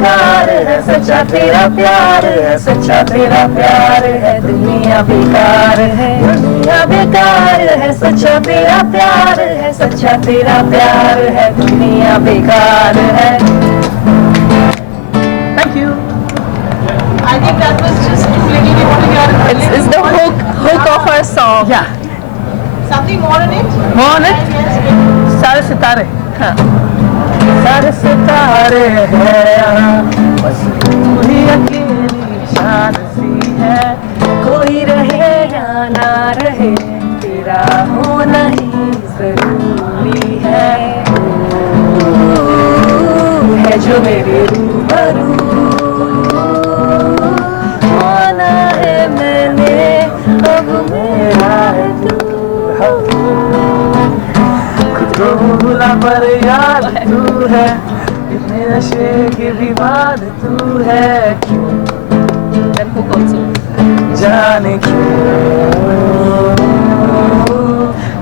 बेकार है, सच्चा तेरा प्यार है, सच्चा तेरा प्यार है, दुनिया बेकार है, दुनिया बेकार है, सच्चा तेरा प्यार है, सच्चा तेरा प्यार है, दुनिया बेकार है. Thank you. I think that was just completely you want to hear. It's the hook of our song. Yeah. Something more in it? More on it? Yes. सारे सितारे. हाँ. सारे सितारे हैं यहाँ, बस तू ही अकेली शान सी है. कोई रहे या ना रहे, तेरा होना ही जरूरी है. है जो मेरे रूबरू, होना है मैंने, अब मेरा है तू. खुद को भूला पर याद तू है, इतने नशे के भी बाद तू है. क्यों जाने क्यों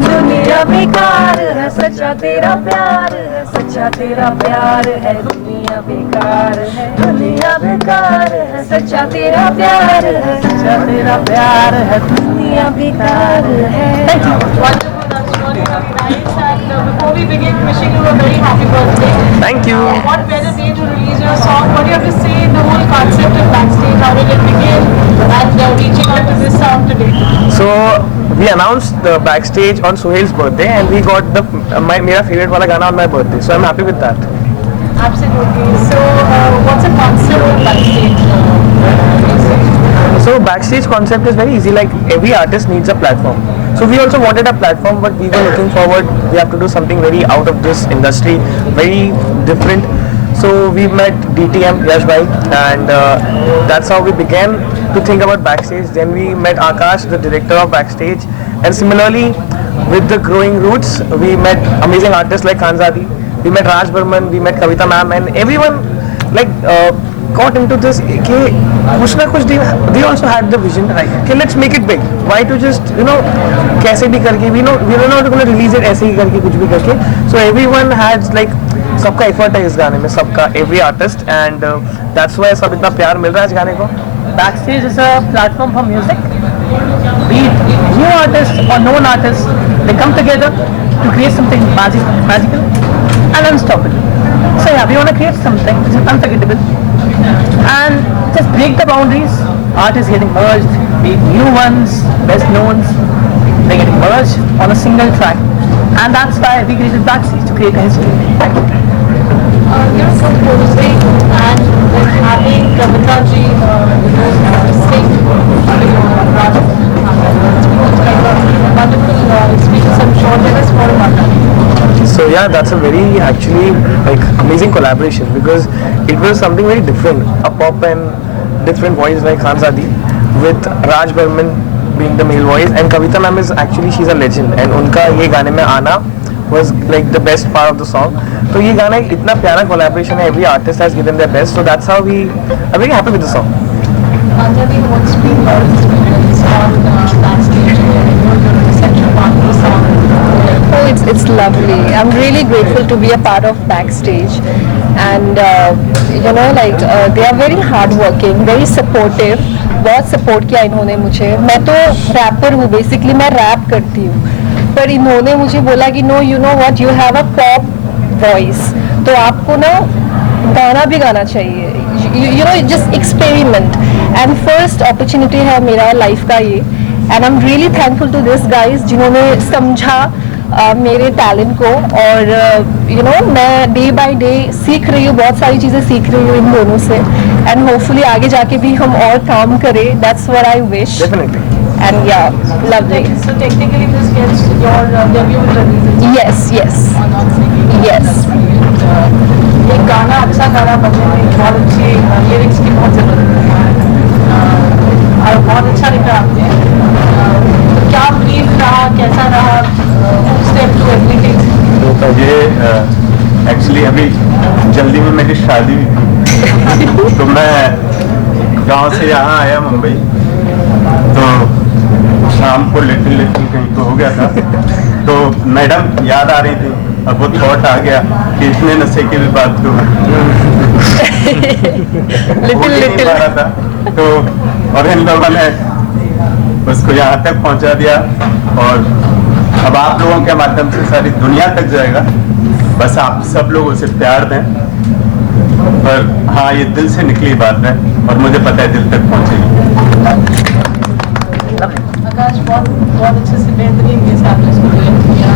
दुनिया बेकार है, सच्चा तेरा प्यार है, सच्चा तेरा प्यार है, दुनिया बेकार है, दुनिया बेकार है, सच्चा तेरा प्यार है, सच्चा तेरा प्यार है, दुनिया बेकार है. Thank you. Wonderful, that's really, really nice. And before we begin, wishing you a very happy birthday. Thank you. What better day to release your song? What do you have to say? The whole concept of Backstage, how did it begin? And reaching out to this song today. So we announced the Backstage on Sohail's birthday, and we got the मेरा favorite वाला गाना on my birthday. So I'm happy with that. Absolutely. So what's the concept of Backstage? So Backstage concept is very easy. Like every artist needs a platform. So we also wanted a platform, but we were looking forward. We have to do something very out of this industry, very different. So we met DTM Yash Bhai, and that's how we began to think about Backstage. Then we met Akash, the director of Backstage, and similarly with the growing roots, we met amazing artists like Khanzadi. We met Raj Burman, we met Kavita ma'am, and everyone like got into this. कुछ ना कुछ they also had the vision. Okay, let's make it big. Why to just कैसे भी करके we are not going to release it ऐसे ही करके कुछ भी करके. So everyone had like सबका एफर्ट है इस गाने में, सबका every artist, and that's why सब इतना प्यार मिल रहा है इस गाने को. Backstage is a platform for music. Be it new artists or known artists, they come together to create something magical and unstoppable. So yeah, we want to create something which is unforgettable and just break the boundaries. Art is getting merged, be it new ones, best knowns, they're getting merged on a single track, and that's why we created Backstage to create a history. Thank you. You're composing and having Kavita ji sing wonderful experience. I'm sure there is more about that. So yeah, that's a very actually like amazing collaboration because it was something very different, a pop and different voice like Khanzadi with Raj Burman being the male voice, and Kavita ma'am is actually, she's a legend, and उनका ये गाने में आना was like the best part of the song. तो ये गाना इतना प्यारा collaboration है, every artist has given their best, so that's how we are very happy with the song. Khanzadi, what's been your experience on Backstage and your reception part of the song? Oh, it's lovely. I'm really grateful to be a part of Backstage, and they are very hardworking, very supportive. बहुत support किया इन्होंने मुझे. मैं तो wrapper हूँ, basically मैं rap करती हूँ, पर इन्होंने मुझे बोला कि no, you know what, you have a pop voice, तो आपको ना गाना भी गाना चाहिए, you know just experiment. And first opportunity है मेरा लाइफ का ये, and I am really thankful to this guys जिन्होंने समझा मेरे टैलेंट को, और मैं डे बाय डे सीख रही हूँ, बहुत सारी चीज़ें सीख रही हूँ इन दोनों से, एंड होपफुली आगे जाके भी हम और काम करें. That's what I wish. Definitely. And yeah, lovely. So technically this gets your debut release. Yes. Yes. एक गाना, अच्छा गाना बनने में बहुत अच्छी लिरिक्स की बहुत जरूरत है, और बहुत अच्छा लिखा आपने. तो क्या ब्रीफ रहा, कैसा रहा, स्टेप टू एवरीथिंग? तो ये एक्चुअली अभी जल्दी में मेरी शादी हुई थी, तो मैं गांव से यहाँ आया मुंबई, तो शाम को लिटिल कहीं तो हो गया था, तो मैडम याद आ रही थी, अब वो थॉट आ गया कि इतने नशे की भी बात क्यों है. लिटिल लिटिल रहा था तो, और इन लोगों ने उसको यहाँ तक पहुँचा दिया और अब आप लोगों के माध्यम से सारी दुनिया तक जाएगा। बस आप सब लोग उसे प्यार दें। पर हाँ, ये दिल से निकली बात है और मुझे पता है दिल तक पहुँचेगी। आकाश बहुत अच्छे से बेहतरीन के साथ इसको direct किया।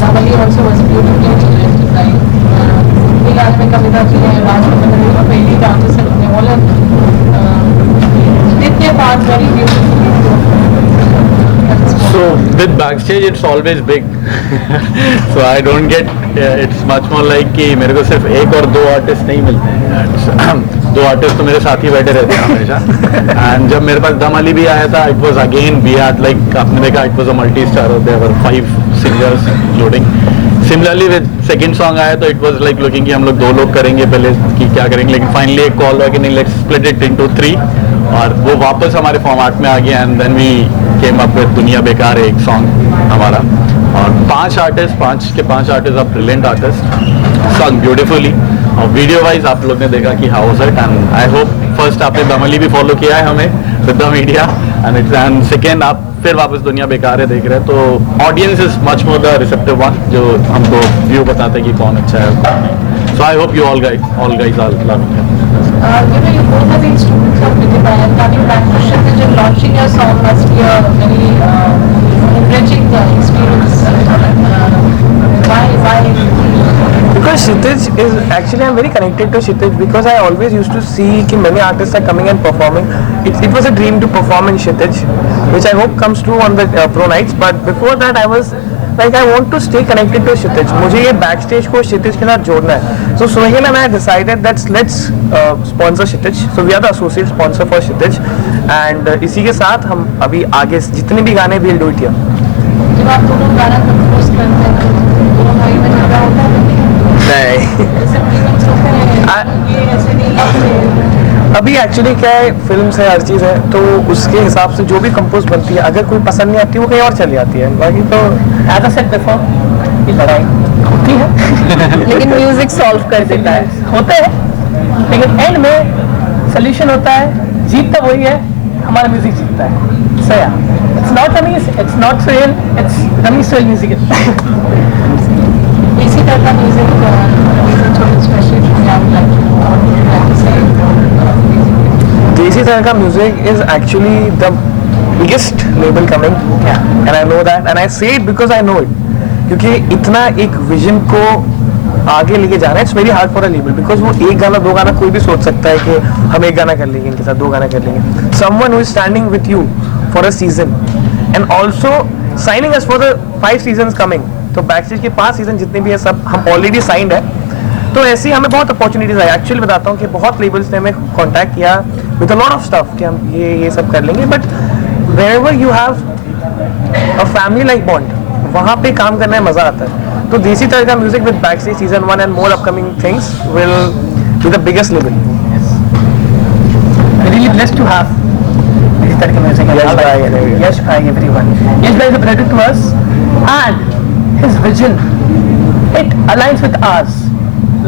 Samali also was beautifully directed. ये गाने में कविता जी ने, राज कमल ने, पहली डांसर्स ने all did their part very beautifully. So with backstage it's always big. So I don't get it's much more like कि मेरे को सिर्फ एक और दो आर्टिस्ट नहीं मिलते हैं। दो आर्टिस्ट तो मेरे साथ ही बैठे रहते हैं हमेशा। एंड जब मेरे पास दम अली भी आया था, it was again we had like, आपने देखा it was a multi star, there were 5 singers including. Similarly with second song आया तो इट वाज लाइक लुकिंग कि हम लोग 2 लोग करेंगे पहले कि क्या करेंगे, लेकिन फाइनली एक कॉल हुआ कि नहीं, लेट्स स्प्लिट इट इनटू 3 और वो वापस हमारे फॉर्मेट में आ गया। And then we came up with दुनिया बेकार है एक सॉन्ग हमारा। और 5 artist are brilliant artist, song beautifully. और वीडियो वाइज आप लोग ने देखा कि how was it, and I hope first आपने दमली भी फॉलो किया है हमें with the media, and second आप फिर वापस दुनिया बेकार है देख रहे हैं। तो audience is much more the receptive one, जो हमको व्यू बताते हैं कि कौन अच्छा है। So I hope you all guys are loving it. Given you both are the instruments of Vidya and coming back to Kshitij and launching your song must be a very enriching experience. Why? Because Kshitij is actually, I'm very connected to Kshitij because I always used to see कि many artists are coming and performing. It was a dream to perform in Kshitij, which I hope comes true on the pro nights. But before that, I was like, I want to stay connected to Kshitij. मुझे ये backstage को Kshitij के साथ जोड़ना है. So Sohail and I decided that let's sponsor Kshitij. So we are the associate sponsor for Kshitij. And इसी के साथ हम अभी आगे जितने भी गाने we'll do it here. जब आप दोनों गाना कंपोज करते हैं दोनों भाई में झगड़ा होता है? नहीं. ऐसे फीलिंग्स होते हैं ये ऐसे नहीं लगते। अभी एक्चुअली क्या है, फिल्म है, हर चीज़ है, तो उसके हिसाब से जो भी कंपोज बनती है, अगर कोई पसंद नहीं आती वो कहीं और चली जाती है। बाकी तो एज अ सेट बिफोर ये लड़ाई होती है लेकिन म्यूजिक सॉल्व कर देता है। होता है, लेकिन एंड में सोल्यूशन होता है, जीतता वही है, हमारा म्यूजिक जीतता है। So yeah it's not Rameez, it's not Sohail, it's Rameez Sohail music. इसी तरह का म्यूजिक स्पेशली देसी तरह का music is actually the biggest label coming, and I know that, and I say it because I know it. क्योंकि इतना एक विजन को आगे लेके जाना है, it's very hard for a label, because वो एक गाना 2 गाना कोई भी सोच सकता है कि हम एक गाना कर लेंगे, इनके साथ 2 गाना कर लेंगे। Someone who is standing with you for a season and also signing us for the 5 season coming. तो बैकस्टेज के 5 सीजन जितने भी है सब हम ऑलरेडी साइंड है। तो ऐसी हमें बहुत अपॉर्चुनिटीज आई। एक्चुअली बताता हूँ कि बहुत लेबल्स ने हमें कॉन्टैक्ट किया with a lot of stuff कि हम ये सब कर लेंगे, but wherever you have a family like bond, वहाँ पे काम करने में मजा आता है। तो देसी तरह का music with backstage season 1 and more upcoming things will be the biggest label. Really blessed to have this type of music. Yash bhai and everyone. Yash bhai, everyone. Yash bhai is a brother to us, and his vision, it aligns with ours.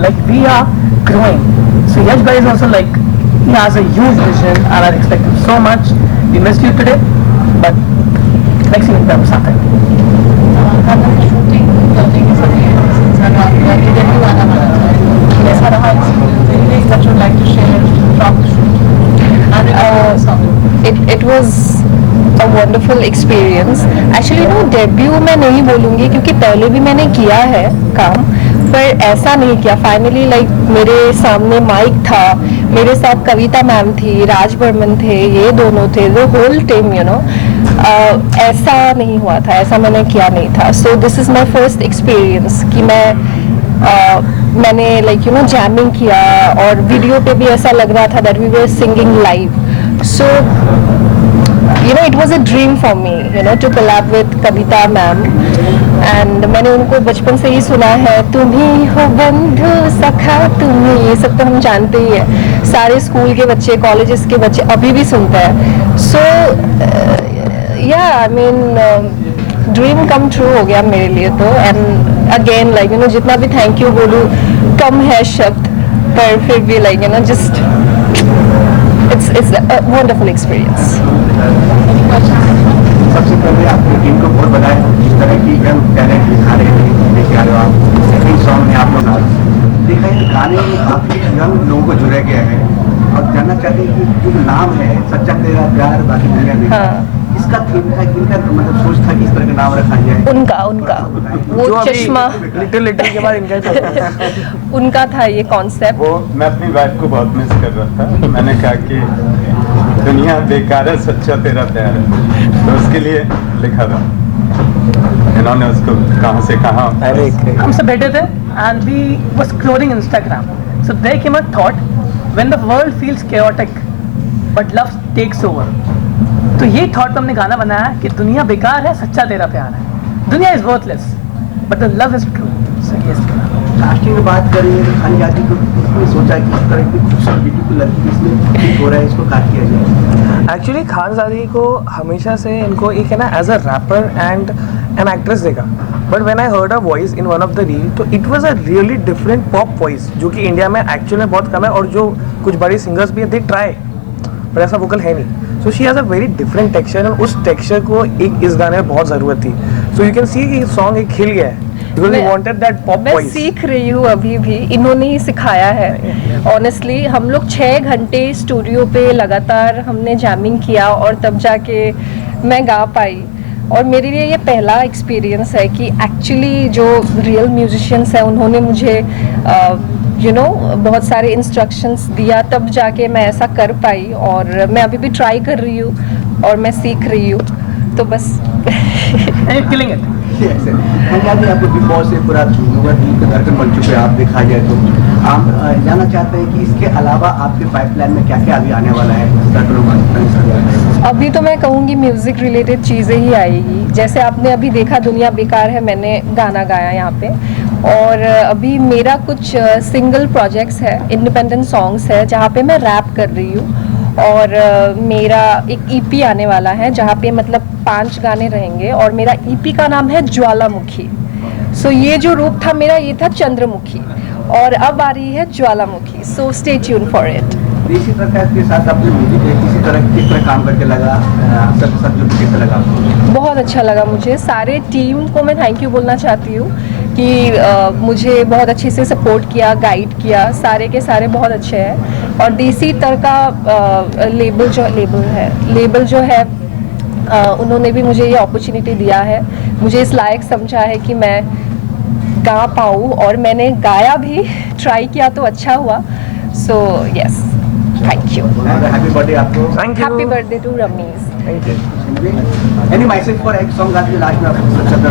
Like we are growing. So Yash bhai is also like, he has a huge vision, and I respect him so much. We missed you today, but next thing will happen. Shooting करने के समय debut गाना बना था, कैसा रहा experience? Anything that you like to share from the shoot and song? It was a wonderful experience. Actually no, debut मैं नहीं बोलूँगी क्योंकि पहले भी मैंने किया है काम, पर ऐसा नहीं किया। फाइनली लाइक मेरे सामने माइक था, मेरे साथ कविता मैम थी, राज बर्मन थे, ये दोनों थे, the whole team you know. ऐसा नहीं हुआ था, ऐसा मैंने किया नहीं था। So this is my first experience कि मैंने लाइक यू नो जैमिंग किया, और वीडियो पे भी ऐसा लग रहा था that we were singing live. So you know it was a dream for me, you know, to collab with Kavita ma'am, and मैंने उनको बचपन से ही सुना है, तुम ही हो बंधु सखा तुम ही, ये सब तो हम जानते ही है, सारे स्कूल के बच्चे, कॉलेजेस के बच्चे अभी भी सुनते हैं। सो या I mean dream come true हो गया मेरे लिए तो। And again like you know जितना भी थैंक यू बोलूँ कम है शब्द, पर फिर भी like you know just it's a wonderful experience. सबसे पहले आपकी टीम को बहुत बधाई, इस तरह की यंग टैलेंट दिखा रहे हैं, लेके आ रहे हो आप। सेकंड सॉन्ग में आप लोग देखा है गाने में काफी यंग लोगों को जुड़ा गया है, और जानना चाहते हैं कि जो नाम है सच्चा तेरा प्यार बाकी दुनिया में, हाँ। इसका थीम था, इनका मतलब सोच था कि इस तरह का नाम रखा जाए। उनका वो चश्मा लिटिल के बाद इनका चश्मा उनका था ये कॉन्सेप्ट। वो मैं अपनी वाइफ को बहुत मिस कर रहा था, मैंने कहा कि दुनिया बेकार है, सच्चा तेरा प्यार है, तो उसके लिए लिखा था। इन्होंने उसको कहाँ से कहाँ हमसे बैठे थे and we were scrolling Instagram. So there came a thought, when the world feels chaotic but love takes over. तो ये थॉट पे हमने गाना बनाया कि दुनिया बेकार है, सच्चा तेरा प्यार है। दुनिया is worthless but the love is true. So yes, casting की बात करें तो खान यादी को उसने सोचा कि इस तरह की खूबसूरत ब्यूटीफुल लड़की इसमें ठीक हो रहा है, इसको कास्ट किया जाए। एक्चुअली खानजादी को हमेशा से इनको एक है ना as a rapper and an actress देखा, but when I heard a voice in one of the reel, तो it was a really different pop voice, जो कि इंडिया में एक्चुअली में बहुत कम है, और जो कुछ बड़े सिंगर्स भी है दे ट्राई, पर ऐसा वोकल है नहीं। So she has a very different texture, and उस टेक्सचर को एक इस गाने में बहुत ज़रूरत थी। सो यू कैन सी कि सॉन्ग एक खिल गया है because we wanted that pop मैं वॉइस। सीख रही हूँ अभी भी, इन्होंने ही सिखाया है। ऑनेस्टली हम लोग 6 घंटे स्टूडियो पे लगातार हमने जैमिंग किया, और तब जाके मैं गा पाई। और मेरे लिए ये पहला एक्सपीरियंस है कि एक्चुअली जो रियल म्यूजिशियंस हैं उन्होंने मुझे बहुत सारे इंस्ट्रक्शंस दिया, तब जाके मैं ऐसा कर पाई। और मैं अभी भी ट्राई कर रही हूँ और मैं सीख रही हूँ, तो बस किलिंग इट। आपको बिग बॉस से पूरा धड़कन बन चुके हैं आप, देखा जाए तो आप जानना चाहते हैं कि इसके अलावा आपके पाइपलाइन में क्या क्या अभी आने वाला है? अभी तो मैं कहूँगी म्यूज़िक रिलेटेड चीज़ें ही आएगी। जैसे आपने अभी देखा दुनिया बेकार है, मैंने गाना गाया यहाँ पे, और अभी मेरा कुछ सिंगल प्रोजेक्ट्स है, इंडिपेंडेंट सॉन्ग्स है जहाँ पे मैं रैप कर रही हूँ। और मेरा एक ईपी आने वाला है जहाँ पे मतलब 5 गाने रहेंगे, और मेरा ईपी का नाम है ज्वालामुखी। सो ये जो रूप था मेरा, ये था चंद्रमुखी, और अब आ रही है ज्वालामुखी। So stay tune for it. इसी प्रकार के साथ आपने म्यूजिक किसी तरह किस तरह काम करके लगा, सबके साथ जो कैसे लगा? बहुत अच्छा लगा मुझे। सारे टीम को मैं थैंक यू बोलना चाहती हूँ कि मुझे बहुत अच्छे से सपोर्ट किया, गाइड किया। सारे के सारे बहुत अच्छे हैं। और देसी तड़का लेबल जो है उन्होंने भी मुझे ये अपॉर्चुनिटी दिया है, मुझे इस लायक समझा है कि मैं गा पाऊँ, और मैंने गाया भी, ट्राई किया तो अच्छा हुआ। So yes, thank you. Happy birthday आपको। Thank you. Happy birthday to Rameez. Thank you. Any message for एक सॉन्ग लास्ट में आपको